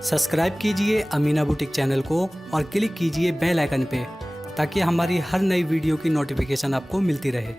Subscribe कीजिए Amina boutique channel को और क्लिक कीजिए बेल आइकन पे ताकि हमारी हर नई वीडियो की नोटिफिकेशन आपको मिलती रहे।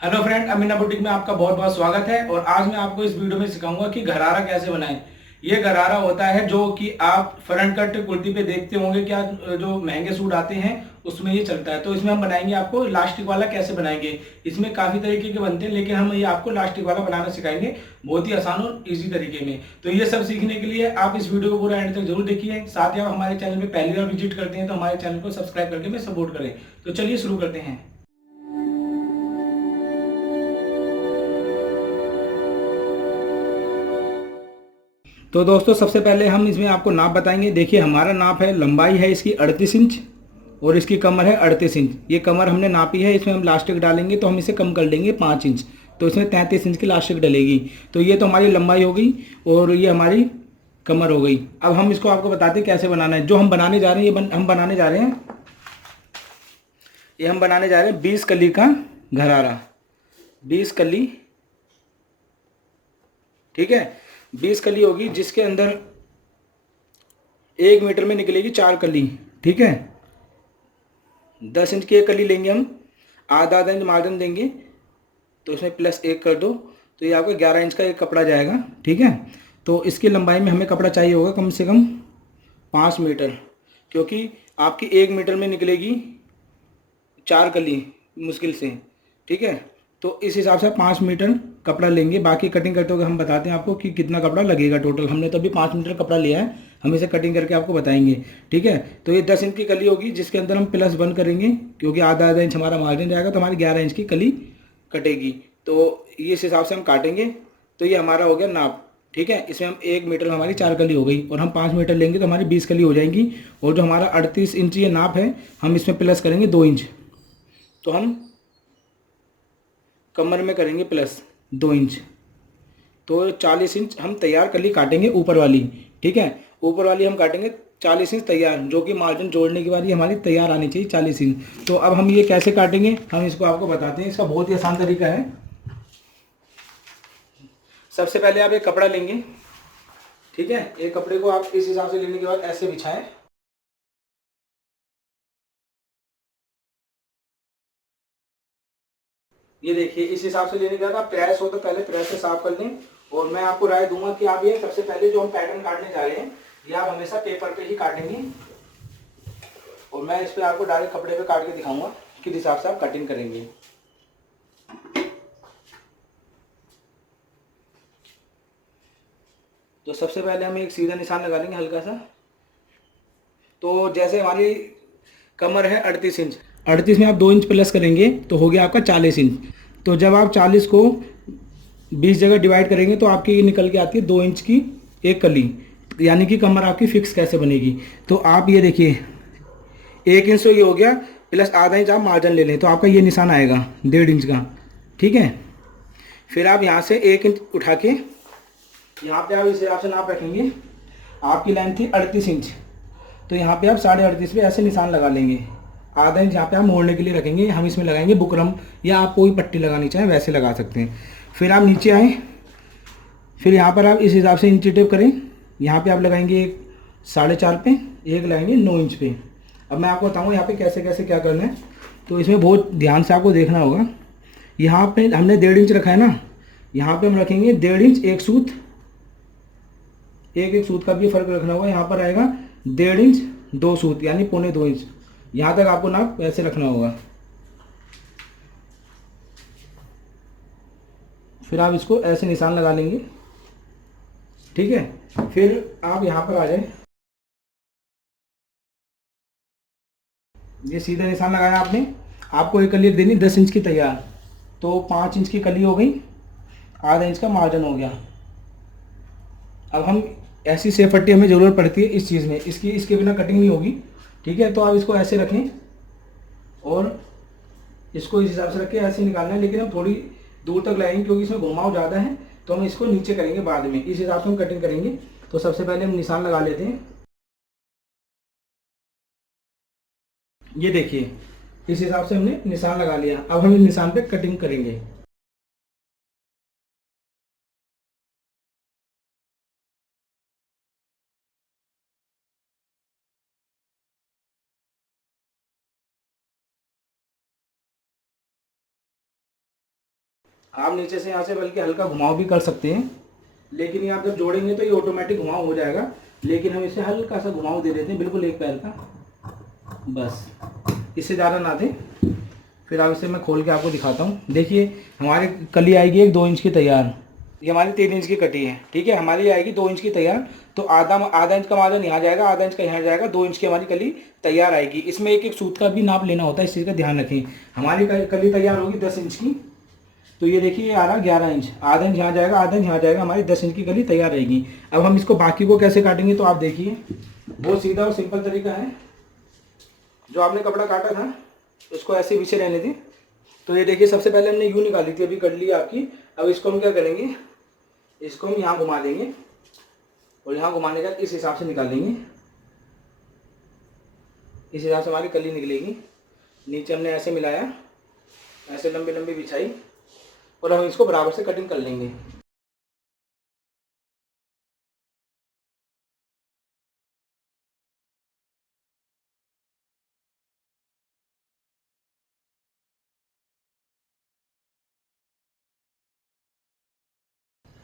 हेलो फ्रेंड, अमीना बुटीक में आपका बहुत बहुत स्वागत है। और आज मैं आपको इस वीडियो में सिखाऊंगा कि गरारा कैसे बनाएं। ये गरारा होता है जो कि आप फ्रंट कट कुर्ती पे देखते होंगे, क्या जो महंगे सूट आते हैं उसमें ये चलता है। तो इसमें हम बनाएंगे, आपको लास्टिक वाला कैसे बनाएंगे। इसमें काफी तरीके के बनते हैं, लेकिन हम ये आपको लास्टिक वाला बनाना सिखाएंगे बहुत ही आसान और इजी तरीके में। तो ये सब सीखने के लिए आप इस वीडियो को पूरा एंड तक जरूर देखिए। साथ ही आप हमारे चैनल पर पहली बार विजिट करते हैं तो हमारे चैनल को सब्सक्राइब करके हमें सपोर्ट करें। तो चलिए शुरू करते हैं। तो दोस्तों, सबसे पहले हम इसमें आपको नाप बताएंगे। देखिए, हमारा नाप है, लंबाई है इसकी 38 इंच और इसकी कमर है 38 इंच। ये कमर हमने नापी है। इसमें हम लास्टिक डालेंगे तो हम इसे कम कर लेंगे 5 इंच, तो इसमें 33 इंच की लास्टिक डलेगी। तो ये तो हमारी लंबाई हो गई और ये हमारी कमर हो गई। अब हम इसको आपको बताते हैं कैसे बनाना है। जो हम बनाने जा रहे हैं, हम बनाने जा रहे हैं 20 कली का गरारा। 20 कली, ठीक है, 20 कली होगी, जिसके अंदर 1 मीटर में निकलेगी 4 कली, ठीक है। 10 इंच की एक कली लेंगे हम, आधा आधा इंच मार्जिन देंगे, तो इसमें +1 कर दो, तो ये आपका 11 इंच का एक कपड़ा जाएगा, ठीक है। तो इसकी लंबाई में हमें कपड़ा चाहिए होगा कम से कम 5 मीटर, क्योंकि आपकी 1 मीटर में निकलेगी 4 कली मुश्किल से, ठीक है। तो इस हिसाब से 5 मीटर कपड़ा लेंगे। बाकी कटिंग करते हुए हम बताते हैं आपको कि कितना कपड़ा लगेगा टोटल। हमने तो अभी 5 मीटर कपड़ा लिया है, हम इसे कटिंग करके आपको बताएंगे, ठीक है। तो ये 10 इंच की कली होगी, जिसके अंदर हम +1 करेंगे, क्योंकि आधा आधा इंच हमारा मार्जिन जाएगा, तो हमारी 11 इंच की कली कटेगी। तो ये इस हिसाब से हम काटेंगे। तो ये हमारा हो गया नाप, ठीक है। इसमें हम 1 मीटर में हमारी 4 कली हो गई, और हम 5 मीटर लेंगे तो हमारी 20 कली हो जाएंगी। और जो हमारा 38 इंच ये नाप है, हम इसमें प्लस करेंगे 2 इंच, तो हम कमर में करेंगे +2 इंच, तो 40 इंच हम तैयार कली काटेंगे ऊपर वाली, ठीक है। ऊपर वाली हम काटेंगे 40 इंच तैयार, जो कि मार्जिन जोड़ने के बाद ये हमारी तैयार आनी चाहिए 40 इंच। तो अब हम ये कैसे काटेंगे, हम इसको आपको बताते हैं। इसका बहुत ही आसान तरीका है। सबसे पहले आप एक कपड़ा लेंगे, ठीक है। एक कपड़े को आप इस हिसाब से लेने के बाद ऐसे बिछाएं, ये देखिए, इस हिसाब से लेने के बाद आप प्रेस हो तो पहले प्रेस से साफ कर लें। और मैं आपको राय दूंगा कि आप ये सबसे पहले जो हम पैटर्न काटने जा रहे हैं, ये आप हमेशा पेपर पे ही काटेंगे। और मैं इस पे आपको डायरेक्ट कपड़े पे काट के दिखाऊंगा किस हिसाब से आप कटिंग करेंगे। तो सबसे पहले हम एक सीधा निशान लगा लेंगे हल्का सा। तो जैसे हमारी कमर है 38 इंच, 38 में आप 2 इंच प्लस करेंगे तो हो गया आपका 40 इंच। तो जब आप 40 को 20 जगह डिवाइड करेंगे तो आपकी ये निकल के आती है 2 इंच की एक कली, यानी कि कमर आपकी फिक्स कैसे बनेगी। तो आप ये देखिए, 1 इंच तो ये हो गया, प्लस आधा इंच आप मार्जिन ले लें, तो आपका ये निशान आएगा 1.5 इंच का, ठीक है। फिर आप यहाँ से 1 इंच उठा के यहाँ पे आप इस हिसाब से नाप रखेंगे। आपकी लाइन थी 38 इंच, तो यहाँ पे आप 38.5 पे ऐसे निशान लगा लेंगे। आधा इंच यहाँ पे आप मोड़ने के लिए रखेंगे। हम इसमें लगाएंगे बुकरम, या आप कोई पट्टी लगानी चाहें वैसे लगा सकते हैं। फिर आप नीचे आएँ, फिर यहाँ पर आप इस हिसाब से इंची टेप करें। यहाँ पे आप लगाएंगे 4.5 पे, एक लगाएंगे 9 इंच पे। अब मैं आपको बताऊँगा यहाँ पे कैसे कैसे क्या करना है। तो इसमें बहुत ध्यान से आपको देखना होगा। यहाँ पे हमने 1.5 इंच रखा है ना, यहाँ पे हम रखेंगे 1.5 इंच एक सूत, एक सूत का भी फर्क रखना होगा। यहाँ पर आएगा 1.5 इंच 2 सूत, यानी 2.25 इंच। यहाँ तक आपको नाप ऐसे रखना होगा। फिर आप इसको ऐसे निशान लगा लेंगे, ठीक है। फिर आप यहाँ पर आ जाए, ये सीधा निशान लगाया आपने। आपको एक कली देनी 10 इंच की तैयार, तो 5 इंच की कली हो गई, आधा इंच का मार्जिन हो गया। अब हम ऐसी सेफ पट्टी हमें ज़रूरत पड़ती है इस चीज़ में, इसके बिना कटिंग नहीं होगी, ठीक है। तो आप इसको ऐसे रखें और इसको इस हिसाब से रख के ऐसे निकालना है, लेकिन हम थोड़ी दूर तक लाएंगे क्योंकि इसमें घुमाव ज़्यादा है, तो हम इसको नीचे करेंगे बाद में। इस हिसाब से हम कटिंग करेंगे। तो सबसे पहले हम निशान लगा लेते हैं। ये देखिए, इस हिसाब से हमने निशान लगा लिया। अब हम इस निशान पे कटिंग करेंगे। आप नीचे से यहाँ से बल्कि हल्का घुमाव भी कर सकते हैं, लेकिन ये आप जब जोड़ेंगे तो ये ऑटोमेटिक घुमाव हो जाएगा। लेकिन हम इसे हल्का सा घुमाव दे देते हैं, बिल्कुल एक पैर का, बस, इससे ज़्यादा ना दें। फिर अब इसे मैं खोल के आपको दिखाता हूँ। देखिए हमारी कली आएगी एक 2 इंच की तैयार, ये हमारी 3 इंच की कटी है, ठीक है, हमारी आएगी 2 इंच की तैयार। तो आधा इंच का मार्जिन यहाँ जाएगा, आधा इंच का यहाँ जाएगा, 2 इंच की हमारी कली तैयार आएगी। इसमें एक एक सूत का भी नाप लेना होता है, इस चीज़ का ध्यान रखें। हमारी कली तैयार होगी 10 इंच की, तो ये देखिए ये आ रहा 11 इंच, आधा इंच यहाँ जाएगा, आधा इंच यहाँ जाएगा, हमारी 10 इंच की कली तैयार रहेगी। अब हम इसको बाकी को कैसे काटेंगे, तो आप देखिए बहुत सीधा और सिंपल तरीका है। जो आपने कपड़ा काटा था उसको ऐसे पीछे रहने दें। तो ये देखिए सबसे पहले हमने यूँ निकाली थी, अभी कट ली आपकी। अब इसको हम क्या करेंगे, इसको हम यहाँ घुमा देंगे और यहाँ घुमाने का इस हिसाब से निकालेंगे, इस हिसाब से हमारी कली निकलेगी। नीचे हमने ऐसे मिलाया, ऐसे लंबी लंबी बिछाई और हम इसको बराबर से कटिंग कर लेंगे।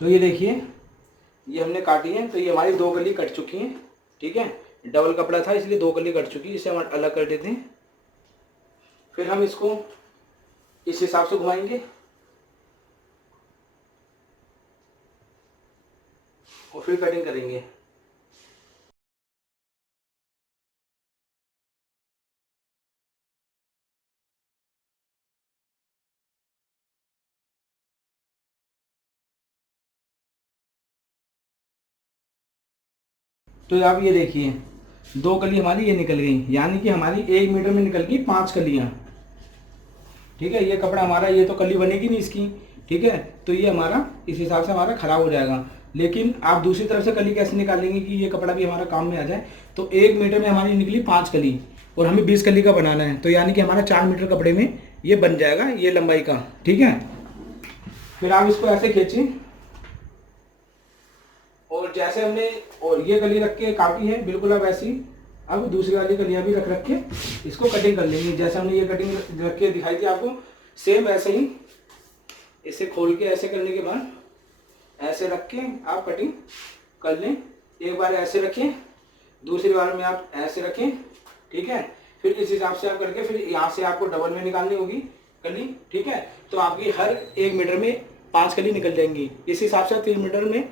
तो ये देखिए ये हमने काटी है, तो ये हमारी 2 कली कट चुकी हैं, ठीक है। डबल कपड़ा था इसलिए 2 कली कट चुकी है, इसे हम अलग कर देते हैं। फिर हम इसको इस हिसाब से घुमाएंगे और फिर कटिंग करेंगे। तो आप ये देखिए 2 कली हमारी ये निकल गई, यानी कि हमारी 1 मीटर में निकल गई 5 कलियाँ, ठीक है। ये कपड़ा हमारा, ये तो कली बनेगी नहीं इसकी, ठीक है। तो ये हमारा इस हिसाब से हमारा ख़राब हो जाएगा। लेकिन आप दूसरी तरफ से कली कैसे निकालेंगे कि ये कपड़ा भी हमारा काम में आ जाए। तो 1 मीटर में हमारी निकली 5 कली और हमें 20 कली का बनाना है, तो यानी कि हमारा 4 मीटर कपड़े में ये बन जाएगा, ये लंबाई का, ठीक है। फिर आप इसको ऐसे खींचें और जैसे हमने और ये कली रख के काटी है बिल्कुल, अब ऐसी अब दूसरी वाली कलियाँ भी रख के इसको कटिंग कर लेंगे। जैसे हमने ये कटिंग रख के दिखाई थी आपको, सेम ऐसे ही इसे खोल के ऐसे करने के बाद ऐसे रख के आप कटिंग कर लें। एक बार ऐसे रखें, दूसरी बार में आप ऐसे रखें, ठीक है। फिर इस हिसाब से आप करके फिर यहाँ से आपको डबल में निकालनी होगी कली, ठीक है। तो आपकी हर 1 मीटर में 5 कली निकल जाएंगी। इस हिसाब से आप 3 मीटर में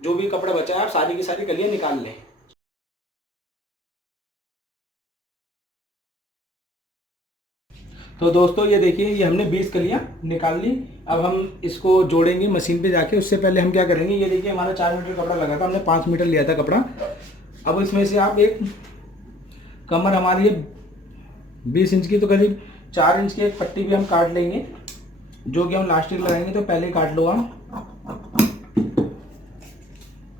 जो भी कपड़ा बचा है आप सारी की सारी कलियाँ निकाल लें। तो दोस्तों ये देखिए ये हमने 20 कलियाँ निकाल ली। अब हम इसको जोड़ेंगे मशीन पे जाके। उससे पहले हम क्या करेंगे, ये देखिए हमारा 4 मीटर कपड़ा लगा था, हमने 5 मीटर लिया था कपड़ा। अब इसमें से आप एक कमर हमारी 20 इंच की, तो करीब 4 इंच की एक पट्टी भी हम काट लेंगे, जो कि हम लास्टिक लगाएंगे। तो पहले काट लो आप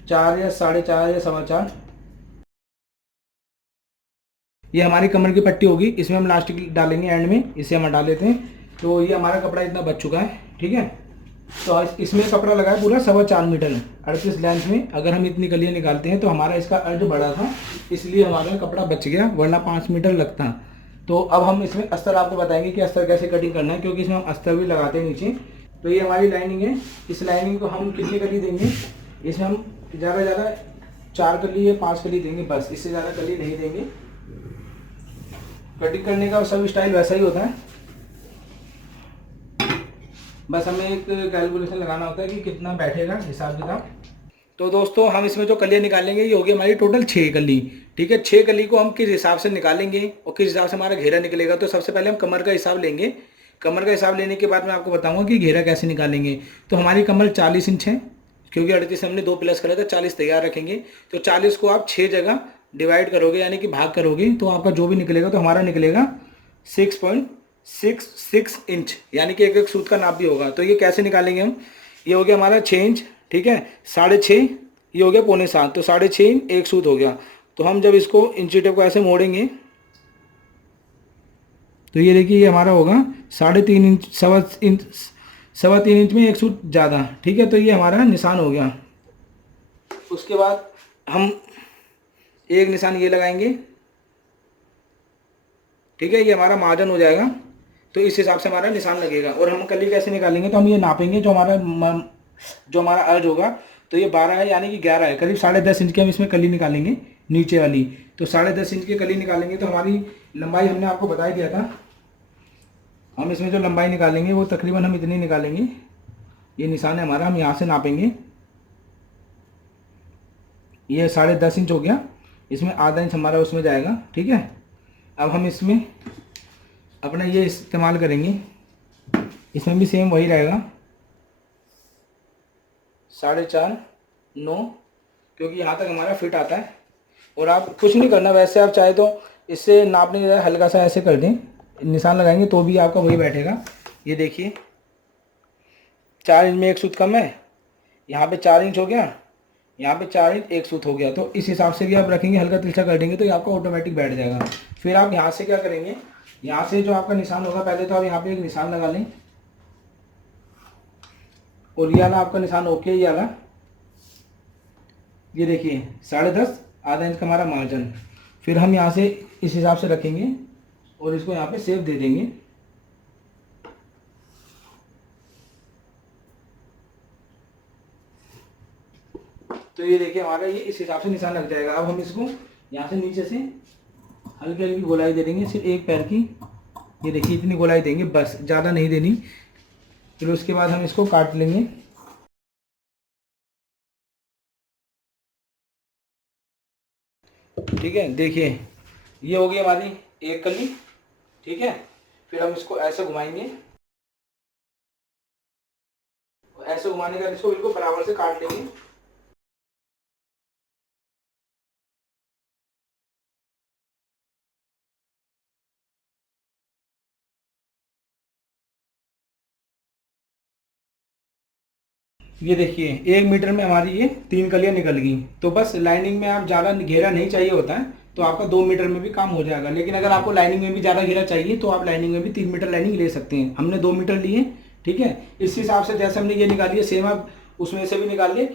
4 या 4.5 या 4.25, ये हमारी कमर की पट्टी होगी। इसमें हम लास्टिक डालेंगे एंड में, इसे हम हटा लेते हैं। तो ये हमारा कपड़ा इतना बच चुका है, ठीक है। तो इसमें कपड़ा लगा है पूरा 4.25 मीटर 38 लेंथ में। अगर हम इतनी कलियाँ निकालते हैं तो हमारा इसका अर्ज बड़ा था, इसलिए हमारा कपड़ा बच गया, वरना 5 मीटर लगता। तो अब हम इसमें अस्तर आपको बताएंगे कि अस्तर कैसे कटिंग करना है, क्योंकि इसमें हम अस्तर भी लगाते हैं नीचे। तो ये हमारी लाइनिंग है, इस लाइनिंग को हम कितनी कली देंगे, इसमें हम ज़्यादा से ज़्यादा 4 कली या 5 कली देंगे, बस, इससे ज़्यादा कली नहीं देंगे। कटिंग करने का सब स्टाइल वैसा ही होता है, बस हमें एक कैलकुलेशन लगाना होता है कि कितना बैठेगा, हिसाब किताब। तो दोस्तों हम इसमें जो कलियाँ निकालेंगे ये होगी हमारी टोटल 6 कली, ठीक है। 6 कली को हम किस हिसाब से निकालेंगे और किस हिसाब से हमारा घेरा निकलेगा। तो सबसे पहले हम कमर का हिसाब लेंगे। कमर का हिसाब लेने के बाद मैं आपको बताऊंगा कि घेरा कैसे निकालेंगे। तो हमारी कमर 40 इंच है, क्योंकि 38 हमने 2 प्लस करे तो 40 तैयार रखेंगे। तो 40 को आप 6 जगह डिवाइड करोगे, यानी कि भाग करोगे, तो आपका जो भी निकलेगा तो हमारा निकलेगा 6.66 इंच, यानी कि एक एक सूत का नाप भी होगा। तो ये कैसे निकालेंगे हम, ये हो गया हमारा 6 इंच, ठीक है, 6.5, ये हो गया 6.25, तो 6.5 एक सूत हो गया। तो हम जब इसको इंची टेप को ऐसे मोड़ेंगे तो ये देखिए ये हमारा होगा 3.5 इंच, 3.25 इंच में एक सूत ज़्यादा, ठीक है। तो ये हमारा निशान हो गया। उसके बाद हम एक निशान ये लगाएंगे, ठीक है, ये हमारा मार्जिन हो जाएगा तो इस हिसाब से हमारा निशान लगेगा। और हम कली कैसे निकालेंगे, तो हम ये नापेंगे जो हमारा अर्ज होगा, तो ये 12 है यानी कि 11 है, करीब 10.5 इंच की हम इसमें कली निकालेंगे नीचे वाली। तो 10.5 इंच की कली निकालेंगे तो हमारी लंबाई हमने आपको बता ही दिया था। हम इसमें जो लंबाई निकालेंगे वो तकरीबन हम इतनी निकालेंगे। ये निशान है हमारा, हम यहाँ से नापेंगे। ये 10.5 इंच हो गया, इसमें आधा इंच हमारा उसमें जाएगा, ठीक है। अब हम इसमें अपना ये इस्तेमाल करेंगे, इसमें भी सेम वही रहेगा 4.5 9, क्योंकि यहाँ तक हमारा फिट आता है। और आप कुछ नहीं करना, वैसे आप चाहे तो इससे नापने की जगह हल्का सा ऐसे कर दें, निशान लगाएंगे तो भी आपका वही बैठेगा। ये देखिए 4 इंच में एक सूत कम है, यहाँ पे 4 इंच हो गया, यहाँ पे 4 इंच एक सूत हो गया। तो इस हिसाब से भी आप रखेंगे, हल्का तिरछा कर देंगे तो ये आपका ऑटोमेटिक बैठ जाएगा। फिर आप यहाँ से क्या करेंगे, यहाँ से जो आपका निशान होगा, पहले तो आप यहाँ पे एक निशान लगा लें। और ये वाला आपका निशान ओके, ये वाला ये देखिए 10.5 आधा इंच का हमारा मार्जिन। फिर हम यहाँ से इस हिसाब से रखेंगे और इसको यहाँ पे सेव दे देंगे। तो ये देखिए हमारा ये इस हिसाब से निशान लग जाएगा। अब हम इसको यहाँ से नीचे से हल्की हल्की गोलाई दे देंगे, सिर्फ एक पैर की। ये देखिए इतनी गोलाई देंगे बस, ज़्यादा नहीं देनी। फिर उसके बाद हम इसको काट लेंगे। ठीक है, देखिए ये हो गई हमारी एक कली, ठीक है। फिर हम इसको ऐसे घुमाएंगे, ऐसे घुमाने के बाद इसको बिल्कुल बराबर से काट लेंगे। ये देखिए 1 मीटर में हमारी ये 3 कलियां निकल गई। तो बस लाइनिंग में आप ज़्यादा घेरा नहीं चाहिए होता है तो आपका 2 मीटर में भी काम हो जाएगा। लेकिन अगर आपको लाइनिंग में भी ज़्यादा घेरा चाहिए तो आप लाइनिंग में भी 3 मीटर लाइनिंग ले सकते हैं। हमने 2 मीटर लिए, ठीक है। इस हिसाब से जैसे हमने ये निकाली है सेम आप उसमें से भी निकालिए।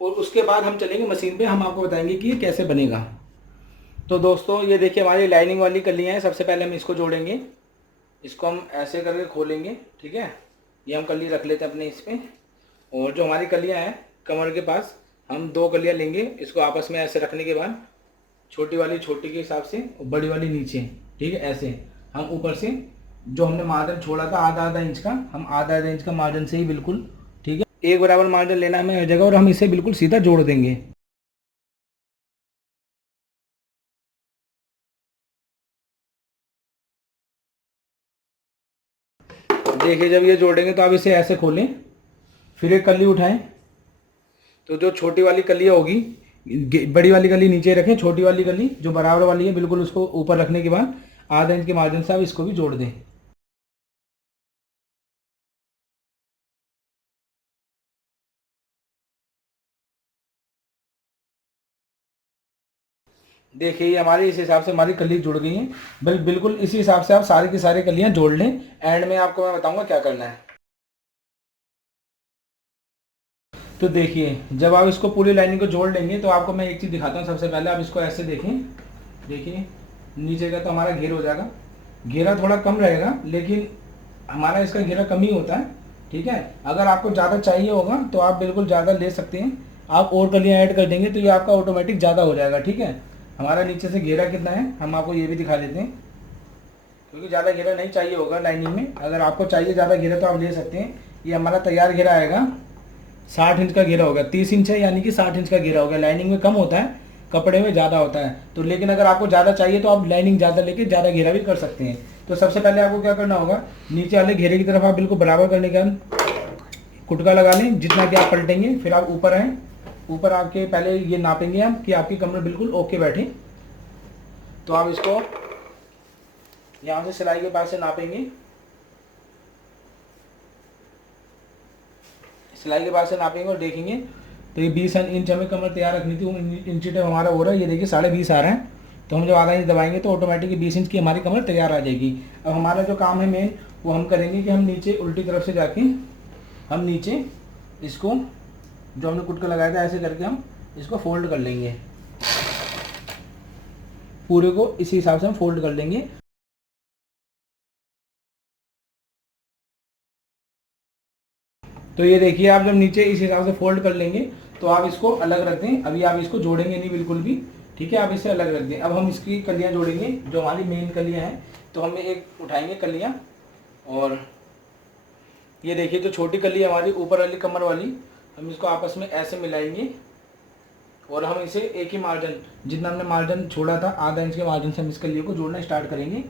और उसके बाद हम चलेंगे मशीन पर, हम आपको बताएंगे कि ये कैसे बनेगा। तो दोस्तों ये देखिए हमारी लाइनिंग वाली कलियाँ हैं। सबसे पहले हम इसको जोड़ेंगे, इसको हम ऐसे करके खोलेंगे, ठीक है। ये हम कली रख लेते हैं अपने इस पर। और जो हमारी कलियां हैं कमर के पास, हम 2 कलियां लेंगे, इसको आपस में ऐसे रखने के बाद छोटी वाली छोटी के हिसाब से और बड़ी वाली नीचे, ठीक है। ऐसे हम ऊपर से जो हमने मार्जिन छोड़ा था आधा इंच का, हम आधा इंच का मार्जिन से ही बिल्कुल, ठीक है, एक बराबर मार्जिन लेना हमें हर जगह और हम इसे बिल्कुल सीधा जोड़ देंगे। देखिए जब ये जोड़ेंगे तो आप इसे ऐसे खोलें, फिर एक कली उठाएं। तो जो छोटी वाली कली होगी, बड़ी वाली कली नीचे रखें, छोटी वाली कली जो बराबर वाली है बिल्कुल उसको ऊपर रखने के बाद आधा इंच के मार्जिन से आप इसको भी जोड़ दें। देखिए ये हमारी इस हिसाब से हमारी कली जुड़ गई है। बिल्कुल इसी हिसाब से आप सारी की सारी कलियां जोड़ लें। एंड में आपको मैं बताऊंगा क्या करना है। तो देखिए जब आप इसको पूरी लाइनिंग को जोड़ लेंगे तो आपको मैं एक चीज़ दिखाता हूँ। सबसे पहले आप इसको ऐसे देखें, देखिए नीचे का तो हमारा घेर हो जाएगा, घेरा थोड़ा कम रहेगा लेकिन हमारा इसका घेरा कम ही होता है, ठीक है। अगर आपको ज़्यादा चाहिए होगा तो आप बिल्कुल ज़्यादा ले सकते हैं, आप और कलियाँ ऐड कर देंगे तो ये आपका ऑटोमेटिक ज़्यादा हो जाएगा, ठीक है। हमारा नीचे से घेरा कितना है हम आपको ये भी दिखा देते हैं, क्योंकि ज़्यादा घेरा नहीं चाहिए होगा लाइनिंग में। अगर आपको चाहिए ज़्यादा घेरा तो आप ले सकते हैं। ये हमारा तैयार घेरा आएगा 60 इंच का घेरा होगा, 30 इंच है यानी कि 60 इंच का घेरा होगा। लाइनिंग में कम होता है, कपड़े में ज़्यादा होता है। तो लेकिन अगर आपको ज़्यादा चाहिए तो आप लाइनिंग ज़्यादा लेके ज़्यादा घेरा भी कर सकते हैं। तो सबसे पहले आपको क्या करना होगा, नीचे वाले घेरे की तरफ आप बिल्कुल बराबर करने के बाद कुटका लगा लें जितना कि आप पलटेंगे। फिर आप ऊपर आएँ, ऊपर आपके पहले ये नापेंगे हम कि आपकी कमर बिल्कुल ओके बैठे। तो आप इसको यहाँ से सिलाई के पास से नापेंगे, सिलाई के पास से नापेंगे और देखेंगे तो ये 20 इंच हमें कमर तैयार रखनी थी, वो इंची टेप हमारा हो रहा है, ये देखिए 20.5 आ रहा है। तो हम जब आधा इंच दबाएंगे तो ऑटोमेटिकली 20 इंच की हमारी कमर तैयार आ जाएगी। अब हमारा जो काम है मेन वो हम करेंगे कि हम नीचे उल्टी तरफ से जाके हम नीचे इसको जो हमने कुटका लगाया था ऐसे करके हम इसको फोल्ड कर लेंगे, पूरे को इसी हिसाब से हम फोल्ड कर लेंगे। तो ये देखिए आप जब नीचे इस हिसाब से फोल्ड कर लेंगे तो आप इसको अलग रख दें। अभी आप इसको जोड़ेंगे नहीं बिल्कुल भी, ठीक है, आप इसे अलग रख दें। अब हम इसकी कलियां जोड़ेंगे, जो हमारी मेन कलियां हैं। तो हम एक उठाएंगे कलियां, और ये देखिए जो छोटी कली है हमारी ऊपर वाली कमर वाली, हम इसको आपस में ऐसे मिलाएंगे और हम इसे एक ही मार्जिन, जितना हमने मार्जिन छोड़ा था आधा इंच के मार्जिन से हम इस कलियों को जोड़ना स्टार्ट करेंगे।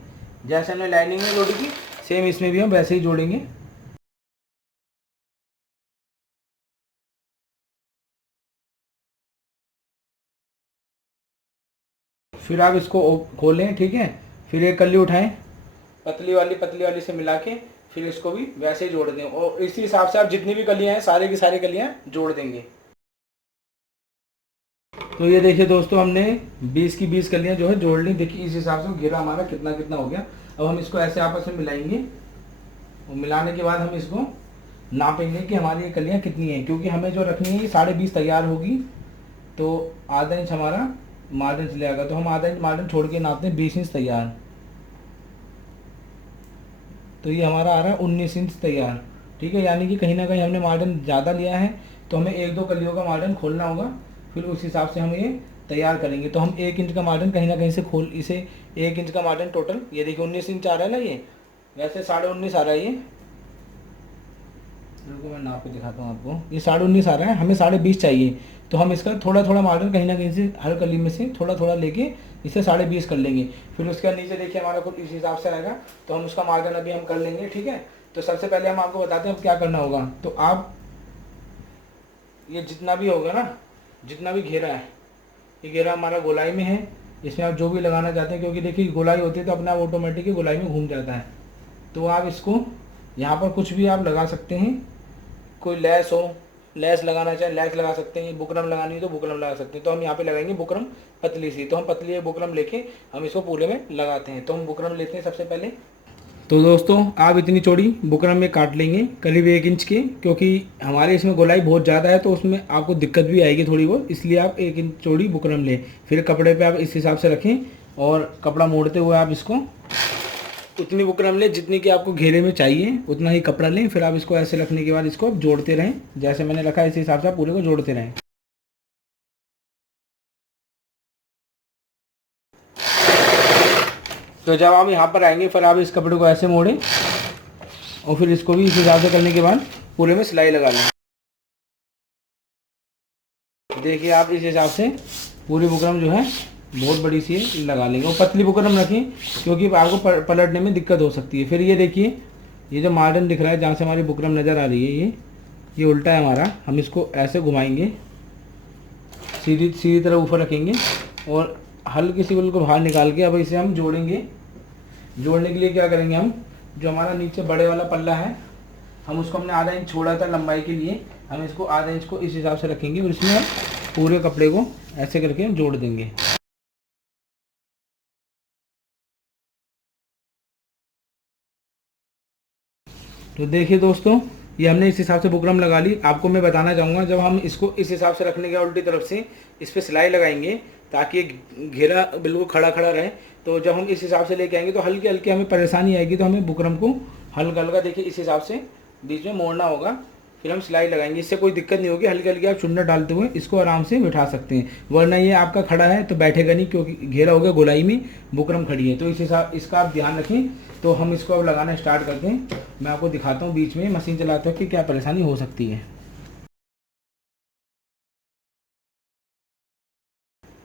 जैसे हमने लाइनिंग में जोड़ी थी सेम इसमें भी हम वैसे ही जोड़ेंगे। फिर आप इसको खोलें, ठीक है, फिर एक कली उठाएं पतली वाली से मिला के, फिर इसको भी वैसे ही जोड़ दें और इसी हिसाब से आप जितनी भी कलियां हैं सारी की सारी कलियां जोड़ देंगे। तो ये देखिए दोस्तों हमने 20 की 20 कलियां जो है जोड़ ली। देखिए इस हिसाब से घेरा हमारा कितना कितना हो गया। अब हम इसको ऐसे आपस में मिलाएंगे और मिलाने के बाद हम इसको नापेंगे कि हमारी ये कलियां कितनी हैं, क्योंकि हमें जो रखनी है 20.5 तैयार होगी तो आधा इंच हमारा मार्जिन चले आएगा। तो हम आधा इंच मार्जिन छोड़ के नापते हैं 20 इंच तैयार। तो ये हमारा आ रहा है 19 इंच तैयार, ठीक है। यानी कि कहीं ना कहीं हमने मार्जिन ज़्यादा लिया है, तो हमें एक दो कलियों का मार्जिन खोलना होगा, फिर उस हिसाब से हम ये तैयार करेंगे। तो हम 1 इंच का मार्जिन कहीं ना कहीं से खोल, इसे 1 इंच का मार्जिन टोटल, ये देखिए 19 इंच आ रहा है ना, ये वैसे 19.5 आ रहा है ये, बिल्कुल मैं नाप के दिखाता हूँ आपको। ये 19.5 आ रहा है, हमें 20.5 चाहिए। तो हम इसका थोड़ा थोड़ा मार्जिन कहीं ना कहीं से हर कली में से थोड़ा थोड़ा लेके इसे 20.5 कर लेंगे। फिर उसके बाद नीचे देखिए हमारा कुछ इस हिसाब से आएगा, तो हम उसका मार्जिन अभी हम कर लेंगे, ठीक है। तो सबसे पहले हम आपको बताते हैं अब क्या करना होगा। तो आप ये जितना भी होगा ना, जितना भी घेरा है, ये घेरा हमारा गोलाई में है, इसमें आप जो भी लगाना चाहते हैं, क्योंकि देखिए गोलाई होती है तो अपना ऑटोमेटिक ही गोलाई में घूम जाता है। तो आप इसको यहाँ पर कुछ भी आप लगा सकते हैं, कोई लैस हो, लैस लगाना चाहें लैस लगा सकते हैं, बुकरम लगानी है तो बुकरम लगा सकते हैं। तो हम यहाँ पे लगाएंगे बुकरम पतली सी। तो हम पतली बुकरम लेके हम इसको पूरे में लगाते हैं। तो हम बुकरम लेते हैं सबसे पहले। तो दोस्तों आप इतनी चौड़ी बुकरम में काट लेंगे करीब 1 इंच के, क्योंकि हमारे इसमें गोलाई बहुत ज़्यादा है तो उसमें आपको दिक्कत भी आएगी थोड़ी बहुत, इसलिए आप 1 इंच चौड़ी बुकरम लें। फिर कपड़े पे आप इस हिसाब से रखें और कपड़ा मोड़ते हुए आप इसको उतनी बुकरम लें जितनी कि आपको घेरे में चाहिए, उतना ही कपड़ा लें। फिर आप इसको ऐसे रखने के बाद इसको आप जोड़ते रहें, जैसे मैंने रखा है इस हिसाब से आप पूरे को जोड़ते रहें। तो जब आप यहाँ पर आएंगे फिर आप इस कपड़े को ऐसे मोड़ें और फिर इसको भी इस हिसाब से करने के बाद पूरे में सिलाई लगा लें। देखिए आप इस हिसाब से पूरी बुकरम जो है बहुत बड़ी सी लगा लेंगे और पतली बुकरम रखें, क्योंकि आपको पलटने में दिक्कत हो सकती है। फिर ये देखिए ये जो मार्जिन दिख रहा है जहाँ से हमारी बुकरम नज़र आ रही है, ये उल्टा है हमारा। हम इसको ऐसे घुमाएंगे, सीधी तरह ऊपर रखेंगे और हल्की सी बिल्कुल बाहर निकाल के अब इसे हम जोड़ेंगे। जोड़ने के लिए क्या करेंगे, हम जो हमारा नीचे बड़े वाला पल्ला है हम उसको हमने आधा इंच छोड़ा था लंबाई के लिए, हम इसको आधा इंच को इस हिसाब से रखेंगे और इसमें हम पूरे कपड़े को ऐसे करके हम जोड़ देंगे। तो देखिए दोस्तों ये हमने इस हिसाब से बुकरम लगा ली। आपको मैं बताना चाहूँगा जब हम इसको इस हिसाब से रखने के उल्टी तरफ से इस पर सिलाई लगाएंगे ताकि ये घेरा बिल्कुल खड़ा खड़ा रहे, तो जब हम इस हिसाब से लेके आएंगे तो हल्की हल्की हमें परेशानी आएगी। तो हमें बुकरम को हल्का हल्का देखिए इस हिसाब से बीच में मोड़ना होगा, फिर हम सिलाई लगाएंगे। इससे कोई दिक्कत नहीं होगी, हल्की हल्की आप चुन्नट डालते हुए इसको आराम से बिठा सकते हैं। वरना ये आपका खड़ा है तो बैठेगा नहीं, क्योंकि घेरा हो गया गोलाई में, बुकरम खड़ी है। तो इस हिसाब इसका आप ध्यान रखें। तो हम इसको अब लगाना स्टार्ट करते हैं। मैं आपको दिखाता हूँ बीच में मशीन चलाते हुए कि क्या परेशानी हो सकती है।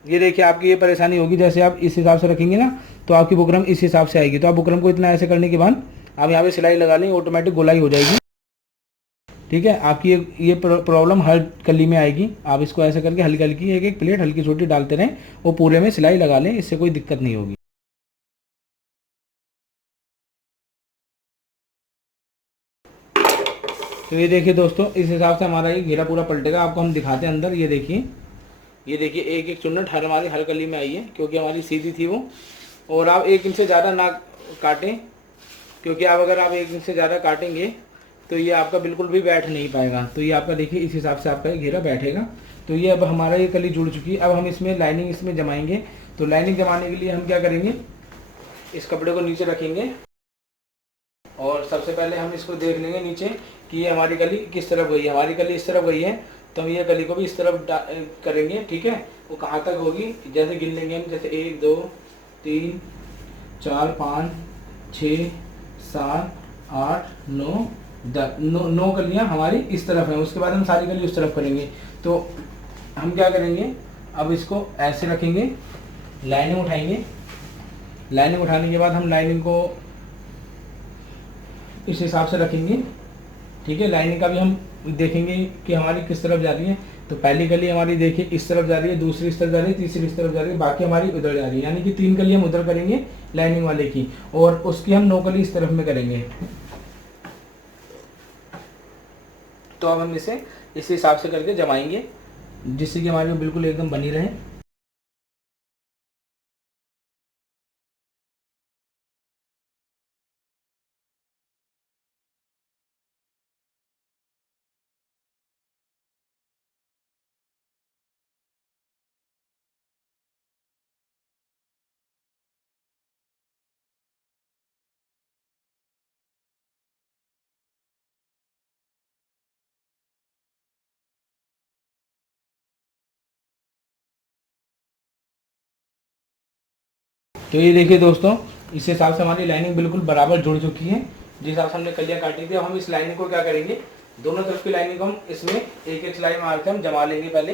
ये देखिए आपकी ये परेशानी होगी, जैसे आप इस हिसाब से रखेंगे ना तो आपकी बुकरम इस हिसाब से आएगी। तो आप बुकरम को इतना ऐसे करने के बाद आप यहाँ पे सिलाई लगा लें, ऑटोमेटिक गोलाई हो जाएगी, ठीक है। आपकी ये प्रॉब्लम हर कली में आएगी। आप इसको ऐसे करके हल्की हल्की एक एक प्लेट हल्की छोटी डालते रहें और पूरे में सिलाई लगा लें, इससे कोई दिक्कत नहीं होगी। तो ये देखिए दोस्तों इस हिसाब से हमारा ये घेरा पूरा पलटेगा। आपको हम दिखाते हैं अंदर। ये देखिए एक एक चुन्नट हमारी हर कली में आई है, क्योंकि हमारी सीधी थी वो। और आप 1 इंच से ज़्यादा ना काटें, क्योंकि आप अगर आप 1 इंच से ज़्यादा काटेंगे तो ये आपका बिल्कुल भी बैठ नहीं पाएगा। तो ये आपका देखिए इस हिसाब से आपका ये घेरा बैठेगा। तो ये अब हमारा ये कली जुड़ चुकी है। अब हम इसमें लाइनिंग इसमें जमाएंगे। तो लाइनिंग जमाने के लिए हम क्या करेंगे, इस कपड़े को नीचे रखेंगे और सबसे पहले हम इसको देख लेंगे नीचे कि ये हमारी कली किस तरफ गई है। हमारी कली इस तरफ गई है तो हम ये कली को भी इस तरफ करेंगे, ठीक है। वो कहाँ तक होगी, जैसे गिन लेंगे हम, जैसे 1 2 3 4 5 6 7 8 9 10, 9 कलियाँ हमारी इस तरफ हैं। उसके बाद हम सारी कली उस तरफ करेंगे। तो हम क्या करेंगे, अब इसको ऐसे रखेंगे, लाइनिंग उठाएंगे। लाइनिंग उठाने के बाद हम लाइनिंग को इस हिसाब से रखेंगे, ठीक है। लाइनिंग का भी हम देखेंगे कि हमारी किस तरफ जा रही है। तो पहली कली हमारी देखिए इस तरफ जा रही है, दूसरी इस तरफ जा रही है, तीसरी इस तरफ जा रही है, बाकी हमारी उधर जा रही है। यानी कि 3 कली हम उधर करेंगे लाइनिंग वाले की, और उसकी हम 9 कली इस तरफ में करेंगे। तो अब हम इसे इस हिसाब से करके जमाएंगे, जिससे कि हमारी बिल्कुल एकदम बनी रहे। तो ये देखिए दोस्तों, इस हिसाब से हमारी लाइनिंग बिल्कुल बराबर जुड़ चुकी है, जिस हिसाब से हमने कलियाँ काटी थी। अब हम इस लाइनिंग को क्या करेंगे, दोनों तरफ की लाइनिंग को हम इसमें एक एक सिलाई मार के हम जमा लेंगे। पहले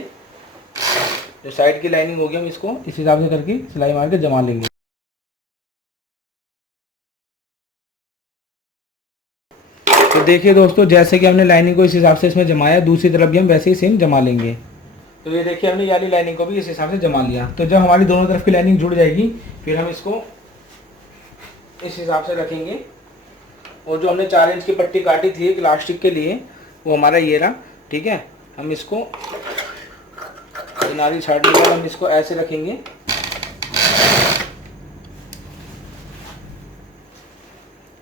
जो साइड की लाइनिंग होगी हम इसको इस हिसाब से करके सिलाई मार के जमा लेंगे। तो देखिए दोस्तों, जैसे कि हमने लाइनिंग को इस हिसाब से इसमें जमाया, दूसरी तरफ भी हम वैसे ही सेम जमा लेंगे। तो ये देखिए हमने याली लाइनिंग को भी इस हिसाब से जमा लिया। तो जब हमारी दोनों तरफ की लाइनिंग जुड़ जाएगी, फिर हम इसको इस हिसाब से रखेंगे। और जो हमने 4 इंच की पट्टी काटी थी एक इलास्टिक के लिए, वो हमारा ये रहा, ठीक है। हम इसको किनारी छाटने के बाद हम इसको ऐसे रखेंगे।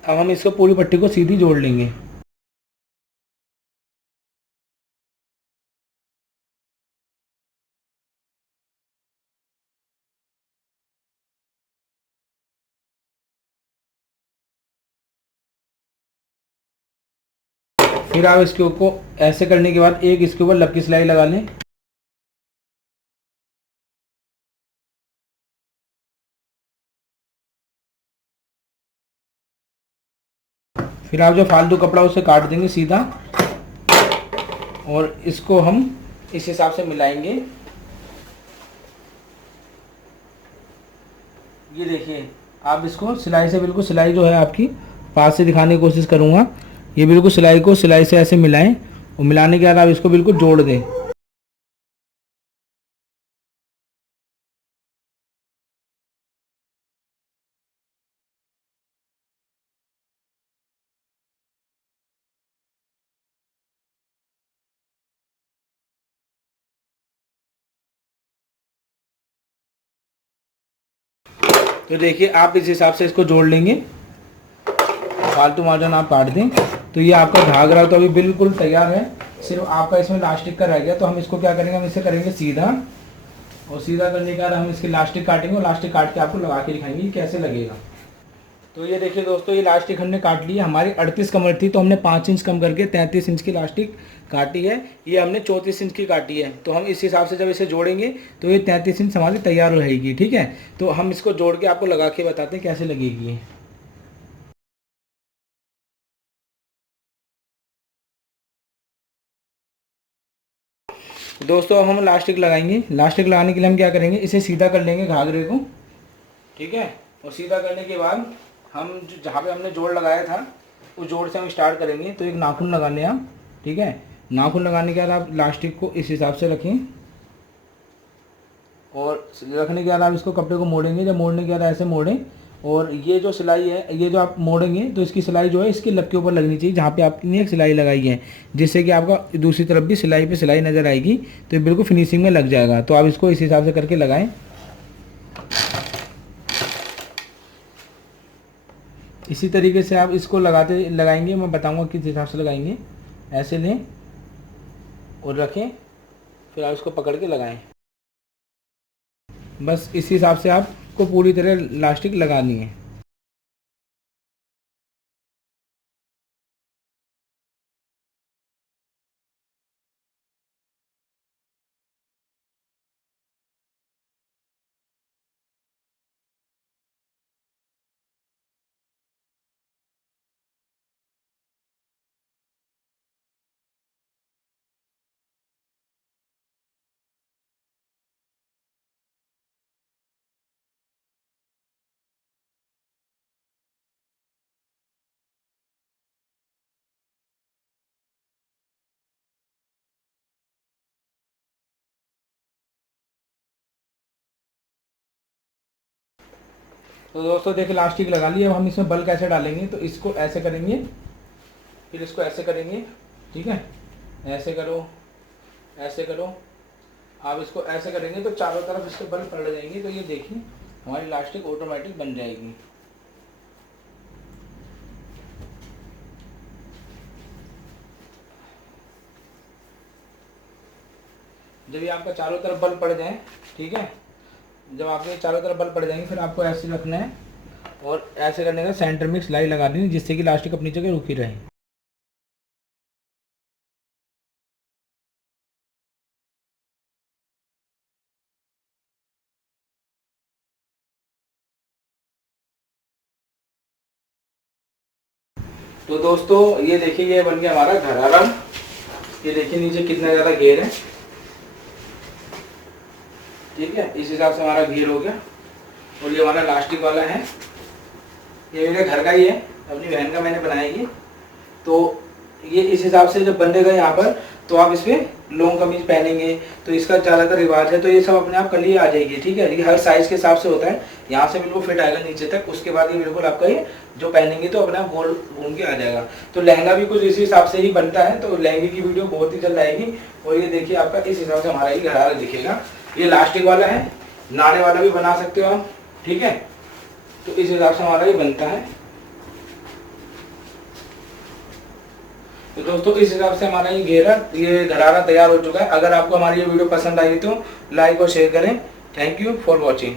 अब हम इसको पूरी पट्टी को सीधी जोड़ लेंगे। फिर आप इसके ऊपर ऐसे करने के बाद एक इसके ऊपर लक्की सिलाई लगा लें। फिर आप जो फालतू कपड़ा उसे काट देंगे सीधा, और इसको हम इस हिसाब से मिलाएंगे। ये देखिए, आप इसको सिलाई से बिल्कुल, सिलाई जो है आपकी पास से दिखाने की कोशिश करूँगा। ये बिल्कुल सिलाई को सिलाई से ऐसे मिलाएं, और मिलाने के बाद आप इसको बिल्कुल जोड़ दें। तो देखिए, आप इस हिसाब से इसको जोड़ लेंगे, फालतू मार्जिन आप काट दें। तो ये आपका घाघरा तो अभी बिल्कुल तैयार है, सिर्फ आपका इसमें लास्टिक का रह गया। तो हम इसको क्या करेंगे, हम इसे करेंगे सीधा, और सीधा करने के बाद हम इसकी लास्टिक काटेंगे, और लास्टिक काट के आपको लगा के दिखाएंगे कैसे लगेगा। तो ये देखिए दोस्तों, ये लास्टिक हमने काट ली। हमारी 38 कमर थी, तो हमने 5 इंच कम करके 33 इंच की लास्टिक काटी है। ये हमने 34 इंच की काटी है। तो हम इस हिसाब से जब इसे जोड़ेंगे तो ये 33 इंच हमारी तैयार रहेगी, ठीक है। तो हम इसको जोड़ के आपको लगा के बताते हैं कैसे लगेगी ये। दोस्तों, अब हम लास्टिक लगाएंगे। लास्टिक लगाने के लिए हम क्या करेंगे, इसे सीधा कर लेंगे घाघरे को, ठीक है। और सीधा करने के बाद हम जहाँ पे हमने जोड़ लगाया था, उस जोड़ से हम स्टार्ट करेंगे। तो एक नाखून लगा लें आप, ठीक है। नाखून लगाने के बाद आप लास्टिक को इस हिसाब से रखें, और रखने के बाद आप इसको कपड़े को मोड़ेंगे। जब मोड़ने के बाद ऐसे मोड़ें, और ये जो सिलाई है, ये जो आप मोड़ेंगे तो इसकी सिलाई जो है इसके लब के ऊपर लगनी चाहिए, जहाँ पे आपने एक सिलाई लगाई है, जिससे कि आपका दूसरी तरफ भी सिलाई पे सिलाई नज़र आएगी। तो ये बिल्कुल फिनिशिंग में लग जाएगा। तो आप इसको इस हिसाब से करके लगाएं। इसी तरीके से आप इसको लगाएंगे, मैं बताऊंगा किस हिसाब से लगाएंगे। ऐसे लें और रखें, फिर आप इसको पकड़ के लगाएं। बस इसी हिसाब से आपको पूरी तरह लास्टिक लगानी है। तो दोस्तों देखिए इलास्टिक लगा लिया। अब हम इसमें बल कैसे डालेंगे, तो इसको ऐसे करेंगे, फिर इसको ऐसे करेंगे, ठीक है, ऐसे करो, ऐसे करो। आप इसको ऐसे करेंगे तो चारों तरफ इसके बल पड़ जाएंगे। तो ये देखिए हमारी इलास्टिक ऑटोमेटिक बन जाएगी। जब ये आपका चारों तरफ बल पड़ जाए, ठीक है, जब आपके चारों तरफ बल पड़ जाएंगे फिर आपको ऐसे रखना है और ऐसे करने का सेंटर में सिलाई लगा देनी, जिससे कि इलास्टिक अपनी जगह रुकी रहे। तो दोस्तों ये देखिए ये बन गया हमारा घरारा। ये देखिए नीचे कितना ज़्यादा घेर है, ठीक है, इस हिसाब से हमारा घेर हो गया। और ये हमारा इलास्टिक वाला है, ये मेरे घर का ही है, अपनी बहन का मैंने बनाया ये। तो ये इस हिसाब से जब बंधेगा यहाँ पर, तो आप इस पर लॉन्ग कमीज पहनेंगे तो इसका ज़्यादातर रिवाज है। तो ये सब अपने आप कल ही आ जाएगी, ठीक है। ये हर साइज़ के हिसाब से होता है, यहाँ से बिल्कुल फिट आएगा नीचे तक। उसके बाद ये बिल्कुल आपका ये जो पहनेंगे तो अपने आप गोल घूम के आ जाएगा। तो लहंगा भी कुछ इसी हिसाब से ही बनता है। तो लहंगे की वीडियो बहुत ही जल्द आएगी। और ये देखिए आपका इस हिसाब से हमारा ये घरारा दिखेगा। ये इलास्टिक वाला है, नाड़े वाला भी बना सकते हो आप, ठीक है। तो इस हिसाब से हमारा ये बनता है। तो दोस्तों इस हिसाब से हमारा ये घरारा तैयार हो चुका है। अगर आपको हमारी ये वीडियो पसंद आई तो लाइक और शेयर करें। Thank you for watching.